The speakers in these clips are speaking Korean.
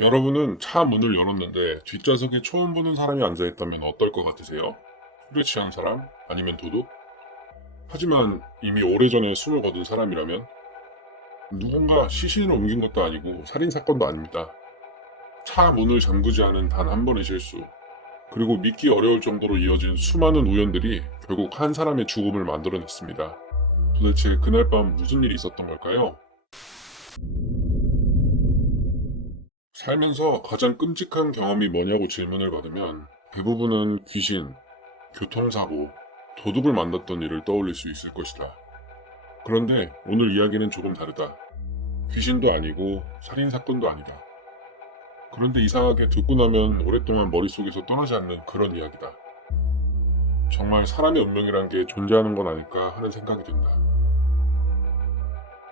여러분은 차 문을 열었는데 뒷좌석에 처음 보는 사람이 앉아있다면 어떨 것 같으세요? 술에 취한 사람? 아니면 도둑? 하지만 이미 오래전에 숨을 거둔 사람이라면? 누군가 시신을 옮긴 것도 아니고 살인사건도 아닙니다. 차 문을 잠그지 않은 단 한 번의 실수, 그리고 믿기 어려울 정도로 이어진 수많은 우연들이 결국 한 사람의 죽음을 만들어냈습니다. 도대체 그날 밤 무슨 일이 있었던 걸까요? 살면서 가장 끔찍한 경험이 뭐냐고 질문을 받으면 대부분은 귀신, 교통사고, 도둑을 만났던 일을 떠올릴 수 있을 것이다. 그런데 오늘 이야기는 조금 다르다. 귀신도 아니고 살인사건도 아니다. 그런데 이상하게 듣고 나면 오랫동안 머릿속에서 떠나지 않는 그런 이야기다. 정말 사람의 운명이란 게 존재하는 건 아닐까 하는 생각이 든다.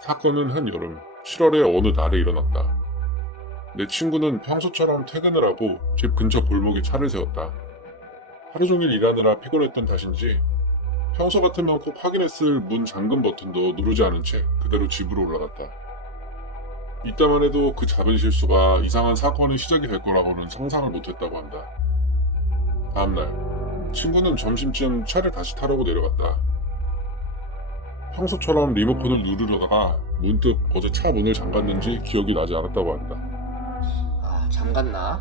사건은 한 여름 7월의 어느 날에 일어났다. 내 친구는 평소처럼 퇴근을 하고 집 근처 골목에 차를 세웠다. 하루 종일 일하느라 피곤했던 탓인지 평소 같으면 꼭 확인했을 문 잠금 버튼도 누르지 않은 채 그대로 집으로 올라갔다. 이따만 해도 그 작은 실수가 이상한 사건의 시작이 될 거라고는 상상을 못했다고 한다. 다음날 친구는 점심쯤 차를 다시 타려고 내려갔다. 평소처럼 리모컨을 누르려다가 문득 어제 차 문을 잠갔는지 기억이 나지 않았다고 한다. 잠갔나?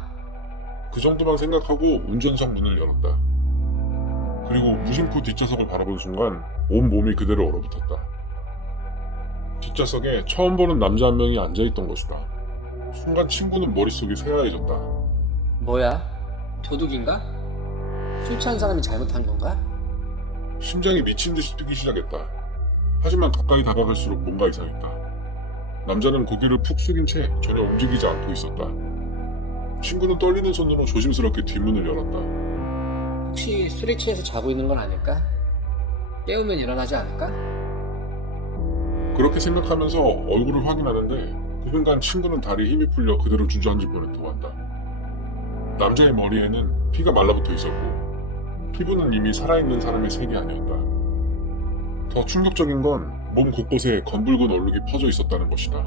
그 정도만 생각하고 운전석 문을 열었다. 그리고 무심코 뒷좌석을 바라본 순간 온 몸이 그대로 얼어붙었다. 뒷좌석에 처음 보는 남자 한 명이 앉아있던 것이다. 순간 친구는 머릿속이 새하얘졌다. 뭐야? 도둑인가? 술 취한 사람이 잘못한 건가? 심장이 미친 듯이 뛰기 시작했다. 하지만 가까이 다가갈수록 뭔가 이상했다. 남자는 고개를 푹 숙인 채 전혀 움직이지 않고 있었다. 친구는 떨리는 손으로 조심스럽게 뒷문을 열었다. 혹시 술에 취해서 자고 있는 건 아닐까? 깨우면 일어나지 않을까? 그렇게 생각하면서 얼굴을 확인하는데 그 순간 친구는 다리에 힘이 풀려 그대로 주저앉을 뻔했다고 한다. 남자의 머리에는 피가 말라붙어 있었고 피부는 이미 살아있는 사람의 색이 아니었다. 더 충격적인 건 몸 곳곳에 검붉은 얼룩이 퍼져 있었다는 것이다.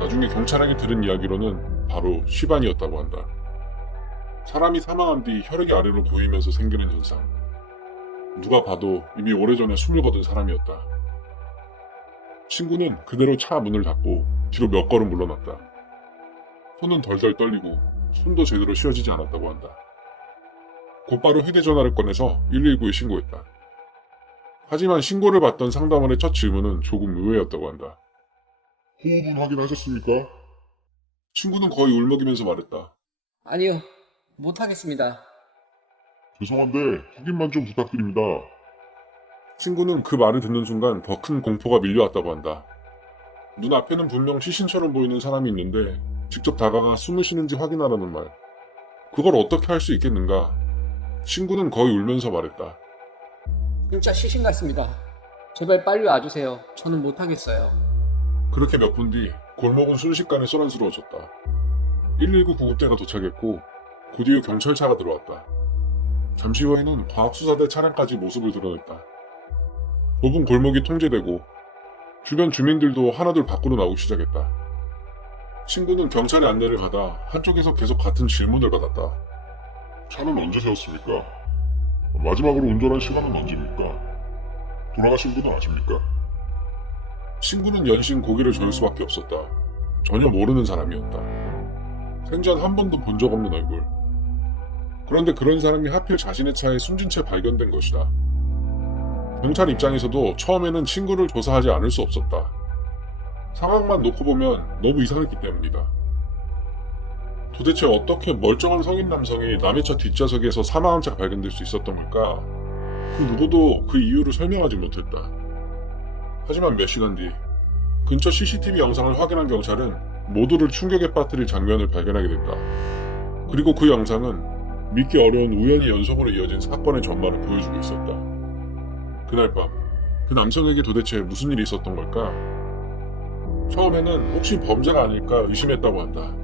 나중에 경찰에게 들은 이야기로는 바로 시반이었다고 한다. 사람이 사망한 뒤 혈액이 아래로 보이면서 생기는 현상. 누가 봐도 이미 오래전에 숨을 거둔 사람이었다. 친구는 그대로 차 문을 닫고 뒤로 몇 걸음 물러났다. 손은 덜덜 떨리고 숨도 제대로 쉬어지지 않았다고 한다. 곧바로 휴대전화를 꺼내서 119에 신고했다. 하지만 신고를 받던 상담원의 첫 질문은 조금 의외였다고 한다. 호흡은 확인하셨습니까? 친구는 거의 울먹이면서 말했다. 아니요, 못하겠습니다. 죄송한데 확인만 좀 부탁드립니다. 친구는 그 말을 듣는 순간 더 큰 공포가 밀려왔다고 한다. 눈앞에는 분명 시신처럼 보이는 사람이 있는데 직접 다가가 숨을 쉬는지 확인하라는 말. 그걸 어떻게 할 수 있겠는가? 친구는 거의 울면서 말했다. 진짜 시신 같습니다. 제발 빨리 와주세요. 저는 못하겠어요. 그렇게 몇 분 뒤 골목은 순식간에 소란스러워졌다. 119 구급대가 도착했고 그 이후 경찰차가 들어왔다. 잠시 후에는 과학수사대 차량까지 모습을 드러냈다. 좁은 골목이 통제되고 주변 주민들도 하나둘 밖으로 나오기 시작했다. 친구는 경찰의 안내를 받아 한쪽에서 계속 같은 질문을 받았다. 차는 언제 세웠습니까? 마지막으로 운전한 시간은 언제입니까? 돌아가신 분은 아십니까? 친구는 연신 고개를 저을 수밖에 없었다. 전혀 모르는 사람이었다. 생전 한 번도 본 적 없는 얼굴. 그런데 그런 사람이 하필 자신의 차에 숨진 채 발견된 것이다. 경찰 입장에서도 처음에는 친구를 조사하지 않을 수 없었다. 상황만 놓고 보면 너무 이상했기 때문이다. 도대체 어떻게 멀쩡한 성인 남성이 남의 차 뒷좌석에서 사망한 채 발견될 수 있었던 걸까? 그 누구도 그 이유를 설명하지 못했다. 하지만 몇 시간 뒤 근처 CCTV 영상을 확인한 경찰은 모두를 충격에 빠뜨릴 장면을 발견하게 된다. 그리고 그 영상은 믿기 어려운 우연히 연속으로 이어진 사건의 전말을 보여주고 있었다. 그날 밤 그 남성에게 도대체 무슨 일이 있었던 걸까? 처음에는 혹시 범죄가 아닐까 의심했다고 한다.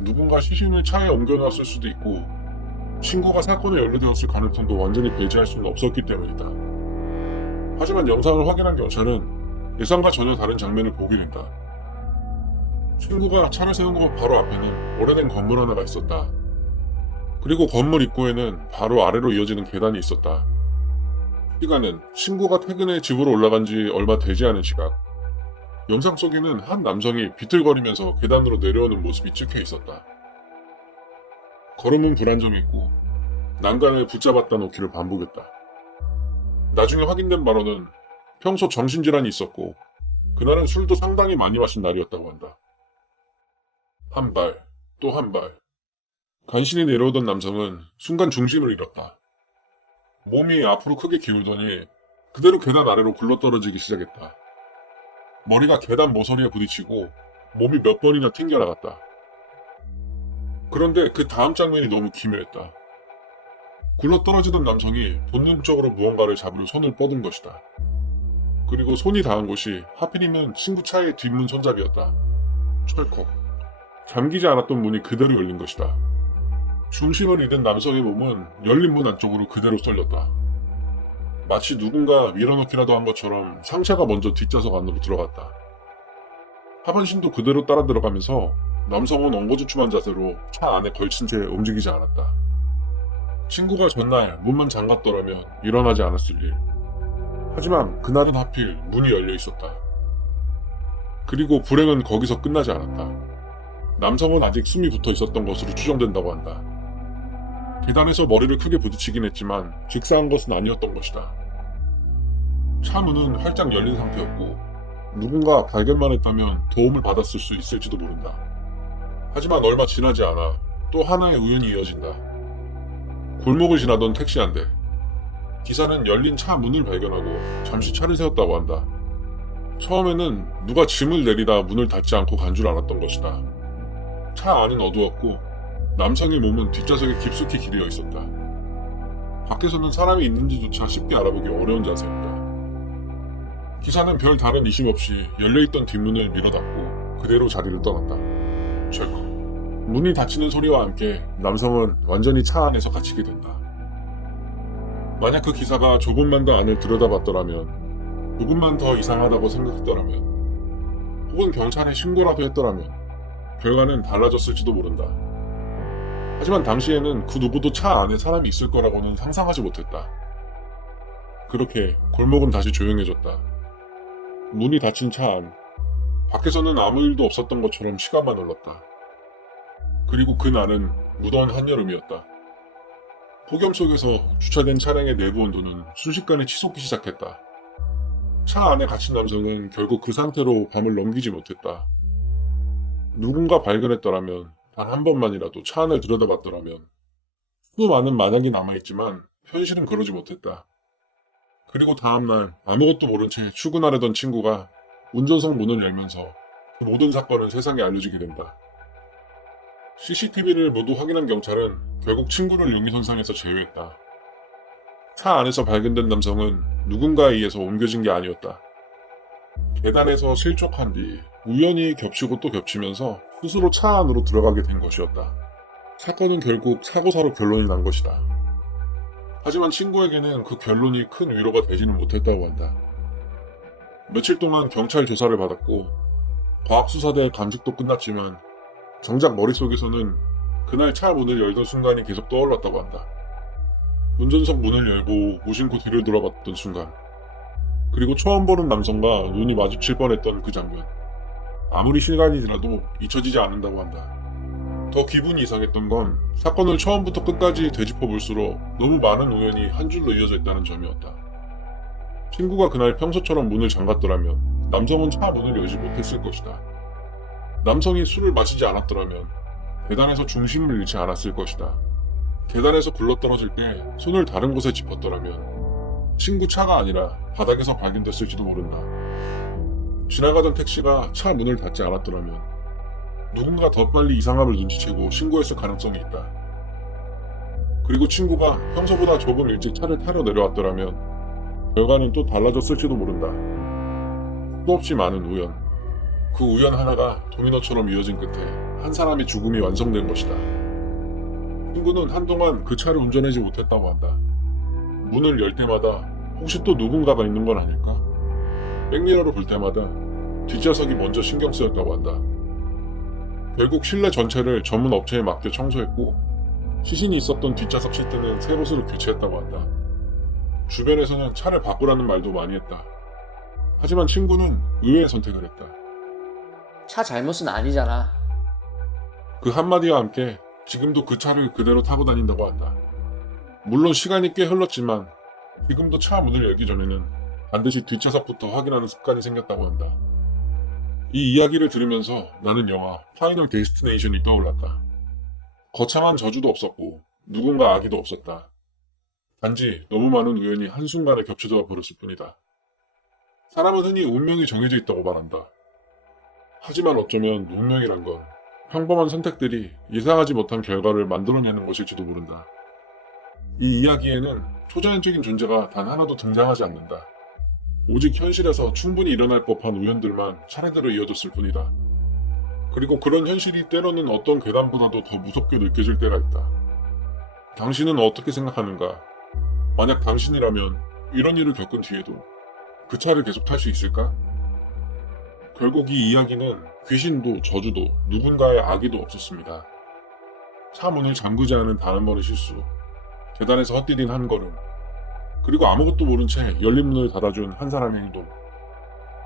누군가 시신을 차에 옮겨놨을 수도 있고 친구가 사건에 연루되었을 가능성도 완전히 배제할 수는 없었기 때문이다. 하지만 영상을 확인한 경찰은 예상과 전혀 다른 장면을 보게 된다. 친구가 차를 세운 곳 바로 앞에는 오래된 건물 하나가 있었다. 그리고 건물 입구에는 바로 아래로 이어지는 계단이 있었다. 시간은 친구가 퇴근해 집으로 올라간 지 얼마 되지 않은 시각. 영상 속에는 한 남성이 비틀거리면서 계단으로 내려오는 모습이 찍혀 있었다. 걸음은 불안정했고 난간을 붙잡았다 놓기를 반복했다. 나중에 확인된 바로는 평소 정신질환이 있었고 그날은 술도 상당히 많이 마신 날이었다고 한다. 한 발, 또 한 발. 간신히 내려오던 남성은 순간 중심을 잃었다. 몸이 앞으로 크게 기울더니 그대로 계단 아래로 굴러떨어지기 시작했다. 머리가 계단 모서리에 부딪히고 몸이 몇 번이나 튕겨나갔다. 그런데 그 다음 장면이 너무 기묘했다. 굴러떨어지던 남성이 본능적으로 무언가를 잡으려 손을 뻗은 것이다. 그리고 손이 닿은 곳이 하필이면 친구 차의 뒷문 손잡이였다. 철컥. 잠기지 않았던 문이 그대로 열린 것이다. 중심을 잃은 남성의 몸은 열린 문 안쪽으로 그대로 쏠렸다. 마치 누군가 밀어넣기라도 한 것처럼 상체가 먼저 뒷좌석 안으로 들어갔다. 하반신도 그대로 따라 들어가면서 남성은 엉거주춤한 자세로 차 안에 걸친 채 움직이지 않았다. 친구가 전날 문만 잠갔더라면 일어나지 않았을 일. 하지만 그날은 하필 문이 열려 있었다. 그리고 불행은 거기서 끝나지 않았다. 남성은 아직 숨이 붙어 있었던 것으로 추정된다고 한다. 계단에서 머리를 크게 부딪히긴 했지만 직사한 것은 아니었던 것이다. 차 문은 활짝 열린 상태였고 누군가 발견만 했다면 도움을 받았을 수 있을지도 모른다. 하지만 얼마 지나지 않아 또 하나의 우연이 이어진다. 골목을 지나던 택시 한 대. 기사는 열린 차 문을 발견하고 잠시 차를 세웠다고 한다. 처음에는 누가 짐을 내리다 문을 닫지 않고 간 줄 알았던 것이다. 차 안은 어두웠고 남성의 몸은 뒷좌석에 깊숙이 기대어 있었다. 밖에서는 사람이 있는지조차 쉽게 알아보기 어려운 자세였다. 기사는 별 다른 의심 없이 열려있던 뒷문을 밀어 닫고 그대로 자리를 떠났다. 철컥. 문이 닫히는 소리와 함께 남성은 완전히 차 안에서 갇히게 된다. 만약 그 기사가 조금만 더 안을 들여다봤더라면, 조금만 더 이상하다고 생각했더라면, 혹은 경찰에 신고라도 했더라면 결과는 달라졌을지도 모른다. 하지만 당시에는 그 누구도 차 안에 사람이 있을 거라고는 상상하지 못했다. 그렇게 골목은 다시 조용해졌다. 문이 닫힌 차 안. 밖에서는 아무 일도 없었던 것처럼 시간만 흘렀다. 그리고 그날은 무더운 한여름이었다. 폭염 속에서 주차된 차량의 내부 온도는 순식간에 치솟기 시작했다. 차 안에 갇힌 남성은 결국 그 상태로 밤을 넘기지 못했다. 누군가 발견했더라면, 단 한 번만이라도 차 안을 들여다봤더라면, 수많은 만약이 남아있지만 현실은 그러지 못했다. 그리고 다음날 아무것도 모른 채 출근하려던 친구가 운전석 문을 열면서 그 모든 사건은 세상에 알려지게 된다. CCTV를 모두 확인한 경찰은 결국 친구를 용의선상에서 제외했다. 차 안에서 발견된 남성은 누군가에 의해서 옮겨진 게 아니었다. 계단에서 실족한 뒤 우연히 겹치고 또 겹치면서 스스로 차 안으로 들어가게 된 것이었다. 사건은 결국 사고사로 결론이 난 것이다. 하지만 친구에게는 그 결론이 큰 위로가 되지는 못했다고 한다. 며칠 동안 경찰 조사를 받았고 과학수사대 감식도 끝났지만 정작 머릿속에서는 그날 차 문을 열던 순간이 계속 떠올랐다고 한다. 운전석 문을 열고 무심코 뒤를 돌아봤던 순간, 그리고 처음 보는 남성과 눈이 마주칠 뻔했던 그 장면. 아무리 시간이 지나도 잊혀지지 않는다고 한다. 더 기분이 이상했던 건 사건을 처음부터 끝까지 되짚어 볼수록 너무 많은 우연이 한 줄로 이어져 있다는 점이었다. 친구가 그날 평소처럼 문을 잠갔더라면 남성은 차 문을 열지 못했을 것이다. 남성이 술을 마시지 않았더라면 계단에서 중심을 잃지 않았을 것이다. 계단에서 굴러떨어질 때 손을 다른 곳에 짚었더라면 친구 차가 아니라 바닥에서 발견됐을지도 모른다. 지나가던 택시가 차 문을 닫지 않았더라면 누군가 더 빨리 이상함을 눈치채고 신고했을 가능성이 있다. 그리고 친구가 평소보다 조금 일찍 차를 타려 내려왔더라면 결과는 또 달라졌을지도 모른다. 수없이 많은 우연. 그 우연 하나가 도미노처럼 이어진 끝에 한 사람의 죽음이 완성된 것이다. 친구는 한동안 그 차를 운전하지 못했다고 한다. 문을 열 때마다 혹시 또 누군가가 있는 건 아닐까? 백미러로 볼 때마다 뒷좌석이 먼저 신경 쓰였다고 한다. 결국 실내 전체를 전문 업체에 맡겨 청소했고 시신이 있었던 뒷좌석 시트는 새것으로 교체했다고 한다. 주변에서는 차를 바꾸라는 말도 많이 했다. 하지만 친구는 의외의 선택을 했다. 차 잘못은 아니잖아. 그 한마디와 함께 지금도 그 차를 그대로 타고 다닌다고 한다. 물론 시간이 꽤 흘렀지만 지금도 차 문을 열기 전에는 반드시 뒷좌석부터 확인하는 습관이 생겼다고 한다. 이 이야기를 들으면서 나는 영화 파이널 데스티네이션이 떠올랐다. 거창한 저주도 없었고 누군가 악의도 없었다. 단지 너무 많은 우연이 한순간에 겹쳐져 버렸을 뿐이다. 사람은 흔히 운명이 정해져 있다고 말한다. 하지만 어쩌면 운명이란 건 평범한 선택들이 예상하지 못한 결과를 만들어내는 것일지도 모른다. 이 이야기에는 초자연적인 존재가 단 하나도 등장하지 않는다. 오직 현실에서 충분히 일어날 법한 우연들만 차례대로 이어졌을 뿐이다. 그리고 그런 현실이 때로는 어떤 괴담보다도 더 무섭게 느껴질 때가 있다. 당신은 어떻게 생각하는가? 만약 당신이라면 이런 일을 겪은 뒤에도 그 차를 계속 탈 수 있을까? 결국 이 이야기는 귀신도 저주도 누군가의 악의도 없었습니다. 차 문을 잠그지 않은 단 한 번의 실수, 계단에서 헛디딘 한 걸음, 그리고 아무것도 모른 채 열린 문을 닫아준 한 사람의 행동.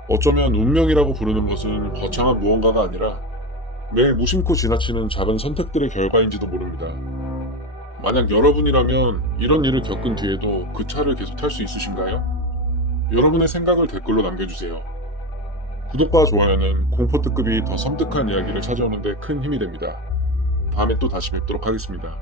어쩌면 운명이라고 부르는 것은 거창한 무언가가 아니라 매일 무심코 지나치는 작은 선택들의 결과인지도 모릅니다. 만약 여러분이라면 이런 일을 겪은 뒤에도 그 차를 계속 탈 수 있으신가요? 여러분의 생각을 댓글로 남겨주세요. 구독과 좋아요는 공포특급이 더 섬뜩한 이야기를 찾아오는 데 큰 힘이 됩니다. 다음에 또 다시 뵙도록 하겠습니다.